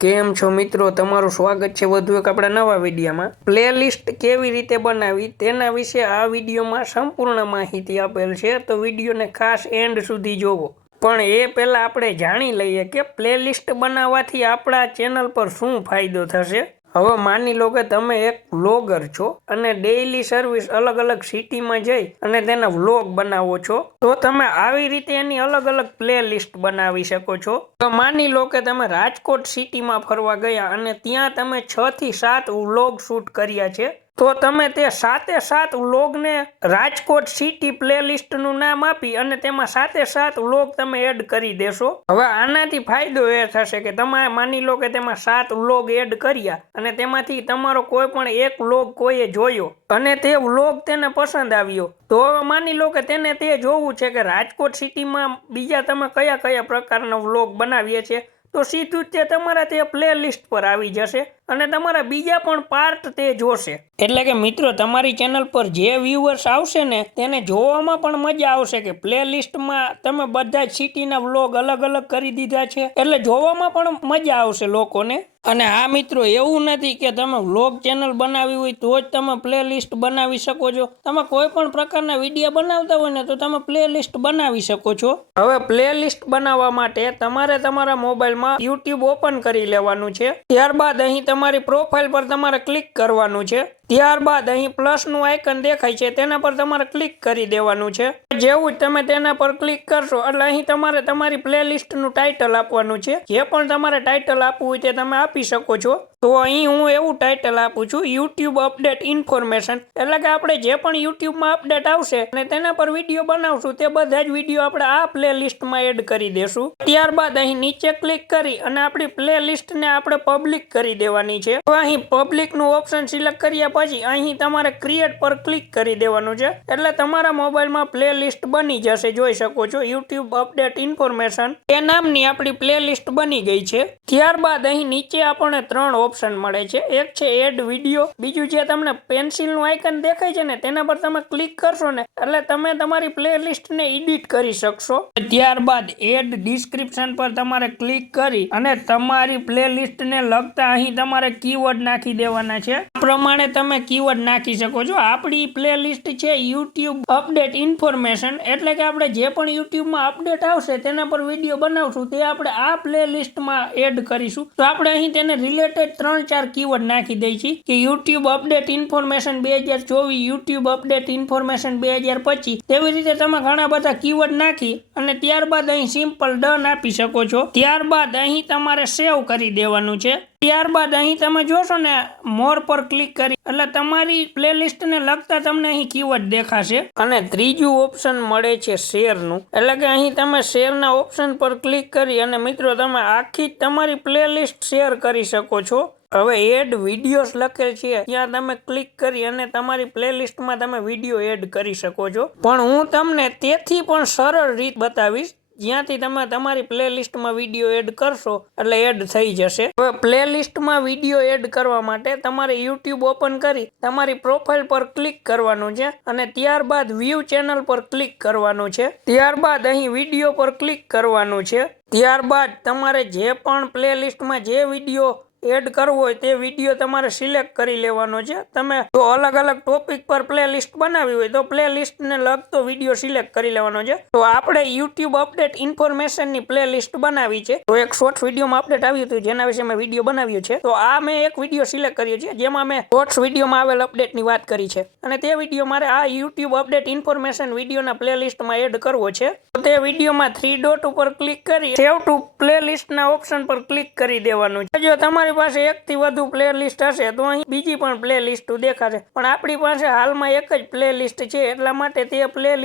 કેમ છો મિત્રો? તમારું સ્વાગત છે વધુ એક આપણા નવા વિડીયોમાં. પ્લેલિસ્ટ કેવી રીતે બનાવી તેના વિશે આ વિડીયોમાં સંપૂર્ણ માહિતી આપેલ છે. તો વિડીયોને ખાસ એન્ડ સુધી જોવો. પણ એ પહેલાં આપણે જાણી લઈએ કે પ્લેલિસ્ટ બનાવવાથી આપણા ચેનલ પર શું ફાયદો થશે? હવે માની લો કે તમે એક વ્લોગર છો અને ડેઈલી સર્વિસ અલગ અલગ સિટીમાં જઈ અને તેના વ્લોગ બનાવો છો, તો તમે આવી રીતે એની અલગ અલગ પ્લે લિસ્ટ બનાવી શકો છો. તો માની લો કે તમે રાજકોટ સિટીમાં ફરવા ગયા અને ત્યાં તમે છ થી સાત વ્લોગ શૂટ કર્યા છે. તો તમે તે સાતે સાત વ્લોગને રાજકોટ સિટી પ્લેલિસ્ટનું નામ આપી અને તેમાં સાતે સાત વ્લોગ તમે એડ કરી દેશો. હવે આનાથી ફાયદો એ થશે કે તમે માની લો કે તેમાં સાત વ્લોગ એડ કર્યા અને તેમાંથી તમારો કોઈ પણ એક વ્લોગ કોઈએ જોયો અને તે વ્લોગ તેને પસંદ આવ્યો. તો હવે માની લો કે તેને તે જોવું છે કે રાજકોટ સિટીમાં બીજા તમે કયા કયા પ્રકારના વ્લોગ બનાવીએ છીએ? તો સીધું જ તે તમારા તે પ્લે લિસ્ટ પર આવી જશે અને તમારા બીજા પણ પાર્ટ તે જોશે. એટલે કે મિત્રો, તમારી ચેનલ પર જે વ્યૂવર્સ આવશે ને, તેને જોવામાં પણ મજા આવશે કે પ્લે લિસ્ટમાં તમે બધા જ સિટીના વ્લોગ અલગ અલગ કરી દીધા છે. એટલે જોવામાં પણ મજા આવશે લોકોને. અને આ મિત્રો એવું નથી કે તમે વ્લોગ ચેનલ બનાવી હોય તો જ તમે પ્લે લિસ્ટ બનાવી શકો છો. તમે કોઈ પણ પ્રકારના વીડિયો બનાવતા હોય ને તો તમે પ્લે લિસ્ટ બનાવી શકો છો. હવે પ્લે લિસ્ટ બનાવવા માટે તમારે તમારા મોબાઈલમાં યુટ્યુબ ઓપન કરી લેવાનું છે. ત્યારબાદ અહીં તમારી પ્રોફાઇલ પર તમારે ક્લિક કરવાનું છે. ત્યારબાદ અહીં પ્લસનું આઇકન દેખાય છે, તેના પર તમારે ક્લિક કરી દેવાનું છે. જેવું જ તમે તેના પર ક્લિક કરશો, એટલે અહીં તમારે તમારી પ્લે લિસ્ટનું ટાઇટલ આપવાનું છે. જે પણ તમારે ટાઇટલ આપવું હોય તે તમે આપી શકો છો. તો અહીં હું એવું ટાઇટલ આપું છું યુટ્યુબ અપડેટ ઇન્ફોર્મેશન એટલે કે આપણે જે પણ યુટ્યુબમાં અપડેટ આવશે અને તેના પર વીડિયો બનાવશું, તે બધા જ વીડિયો આપણે આ પ્લે લિસ્ટમાં એડ કરી દેશું. ત્યારબાદ અહીં નીચે ક્લિક કરી અને આપણી પ્લે લિસ્ટને આપણે પબ્લિક કરી દેવાની છે. તો અહીં પબ્લિકનું ઓપ્શન સિલેક્ટ કર્યા પછી અહીં તમારે ક્રિએટ પર ક્લિક કરી દેવાનું છે. એટલે તમારા મોબાઈલમાં પ્લે લિસ્ટ બની જશે, જોઈ શકો છો યુટ્યુબ અપડેટ ઇન્ફોર્મેશન એ નામની આપણી પ્લે લિસ્ટ બની ગઈ છે. ત્યારબાદ અહીં નીચે આપણને ત્રણ ઓપ્શન મળે છે. એક છે એડ વીડિયો બીજું જે તમને પેન્સિલનું આઇકન દેખાય છે ને, તેના પર તમે ક્લિક કરશો ને, એટલે તમે તમારી પ્લે લિસ્ટને એડિટ કરી શકશો. ત્યારબાદ એડ ડિસ્ક્રિપ્શન પર તમારે ક્લિક કરી અને તમારી પ્લે લિસ્ટને લગતા અહીં તમારે કીવર્ડ નાખી દેવાના છે. પ્રમાણે તમે કીવર્ડ નાખી શકો છો. આપણી પ્લે લિસ્ટ છે યુટ્યુબ અપડેટ ઇન્ફોર્મેશન એટલે કે આપણે જે પણ યુટ્યુબમાં અપડેટ આવશે, તેના પર વીડિયો બનાવશું, તે આપણે આ પ્લે લિસ્ટમાં એડ કરીશું. તો આપણે અહીં તેને રિલેટેડ ત્રણ ચાર કીવર્ડ નાખી દઈએ છીએ કે યુટ્યુબ અપડેટ ઇન્ફોર્મેશન બે હજાર ચોવીસ યુટ્યુબ અપડેટ ઇન્ફોર્મેશન બે હજાર પચીસ. તેવી રીતે તમે ઘણા બધા કીવર્ડ નાખી અને ત્યારબાદ અહીં સિમ્પલ ડન આપી શકો છો. ત્યારબાદ અહીં તમારે સેવ કરી દેવાનું છે. ત્યારબાદ અહીં તમે જોશો ને મોર પર ક્લિક કરી. એટલે તમારી પ્લે લિસ્ટને લગતા તમને અહીં કીવર્ડ દેખાશે. અને ત્રીજું ઓપ્શન મળે છે શેરનું એટલે કે અહીં તમે શેરના ઓપ્શન પર ક્લિક કરી અને મિત્રો તમે આખી તમારી પ્લે લિસ્ટ શેર કરી શકો છો. હવે એડ વિડીયોઝ લખેલ છે. ત્યાં તમે ક્લિક કરી અને તમારી પ્લે લિસ્ટમાં તમે વીડિયો એડ કરી શકો છો. પણ હું તમને તેથી પણ સરળ રીત બતાવીશ. જ્યાંથી તમે તમારી પ્લે લિસ્ટમાં વીડિયો એડ કરશો, એટલે એડ થઈ જશે. હવે પ્લે લિસ્ટમાં વીડિયો એડ કરવા માટે તમારે યુટ્યુબ ઓપન કરી તમારી પ્રોફાઇલ પર ક્લિક કરવાનું છે અને ત્યારબાદ વ્યૂ ચેનલ પર ક્લિક કરવાનું છે. ત્યારબાદ અહીં વીડિયો પર ક્લિક કરવાનું છે. ત્યારબાદ તમારે જે પણ પ્લે લિસ્ટમાં જે વીડિયો એડ કરવો હોય તે વીડિયો તમારે સિલેક્ટ કરી લેવાનો છે. તમે જો અલગ અલગ ટોપિક પર પ્લે લિસ્ટ બનાવી હોય તો પ્લે લિસ્ટને લગતો વીડિયો સિલેક્ટ કરી લેવાનો છે. તો આપણે યુટ્યુબ અપડેટ ઇન્ફોર્મેશનની પ્લે લિસ્ટ બનાવી છે. તો એક શોર્ટ્સ વિડીયોમાં અપડેટ આવ્યું હતું, જેના વિશે મેં વીડિયો બનાવ્યો છે. તો આ મેં એક વીડિયો સિલેક્ટ કર્યો છે, જેમાં મેં શોર્ટ્સ વિડીયોમાં આવેલ અપડેટની વાત કરી છે. અને તે વીડિયો મારે આ યુટ્યુબ અપડેટ ઇન્ફોર્મેશન વિડીયોના પ્લે લિસ્ટમાં એડ કરવો છે. તો તે વિડીયોમાં થ્રી ડોટ ઉપર ક્લિક કરી સેવ ટુ પ્લે લિસ્ટના ઓપ્શન પર ક્લિક કરી દેવાનું છે. જો તમારી પાસે એકથી વધુ પ્લે હશે, તો અહીં બીજી પણ પ્લે દેખાશે. પણ આપણી પાસે હાલમાં એક જ પ્લે છે, એટલા માટે તે પ્લે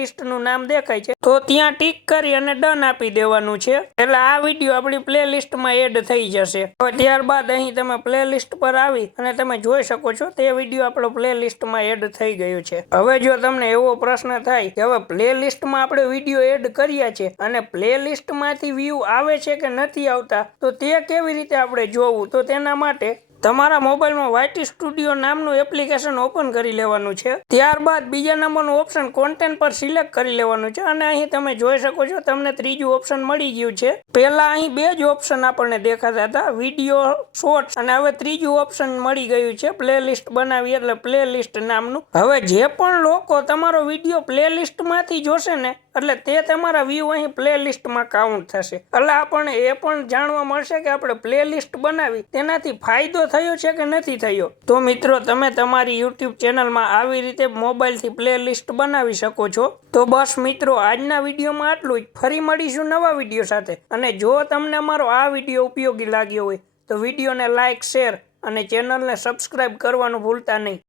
નામ દેખાય છે. તો ત્યાં ટીક કરી અને ડન આપી દેવાનું છે. એટલે આ વીડિયો આપણી પ્લે એડ થઈ જશે. હવે ત્યારબાદ અહીં તમે પ્લે પર આવી અને તમે જોઈ શકો છો, તે વીડિયો આપણો પ્લે લિસ્ટમાં એડ થઈ ગયો છે. હવે જો તમને એવો પ્રશ્ન થાય કે હવે પ્લે લિસ્ટમાં આપણે વીડિયો એડ કર્યા છે અને પ્લે લિસ્ટમાંથી વ્યૂ આવે છે કે નથી આવતા, તો તે કેવી રીતે આપણે જોવું? તો તેના માટે તમારા મોબાઈલમાં વાયટી સ્ટુડિયો નામનું એપ્લિકેશન ઓપન કરી લેવાનું છે. ત્યારબાદ બીજા નંબરનું ઓપ્શન કોન્ટેન્ટ પર સિલેક્ટ કરી લેવાનું છે અને અહીં તમે જોઈ શકો છો તમને ત્રીજું ઓપ્શન મળી ગયું છે. પહેલા અહીં બે જ ઓપ્શન આપણને દેખાતા હતા, વીડિયો, શોર્ટ્સ અને હવે ત્રીજું ઓપ્શન મળી ગયું છે પ્લે લિસ્ટ બનાવી એટલે પ્લે લિસ્ટ નામનું. હવે જે પણ લોકો તમારો વીડિયો પ્લે લિસ્ટમાંથી જોશે ને એટલે તે તમારા વ્યૂ અહીં પ્લે લિસ્ટમાં કાઉન્ટ થશે. એટલે આપણને એ પણ જાણવા મળશે કે આપણે પ્લે લિસ્ટ બનાવી, તેનાથી ફાયદો થયો છે કે નથી થયો? તો મિત્રો, તમે તમારી યુટ્યુબ ચેનલમાં આવી રીતે મોબાઈલથી પ્લે લિસ્ટ બનાવી શકો છો. તો બસ મિત્રો, આજના વિડીયોમાં આટલું જ. ફરી મળીશું નવા વીડિયો સાથે. અને જો તમને અમારો આ વીડિયો ઉપયોગી લાગ્યો હોય, તો વિડીયોને લાઇક શેર અને ચેનલને સબસ્ક્રાઈબ કરવાનું ભૂલતા નહીં.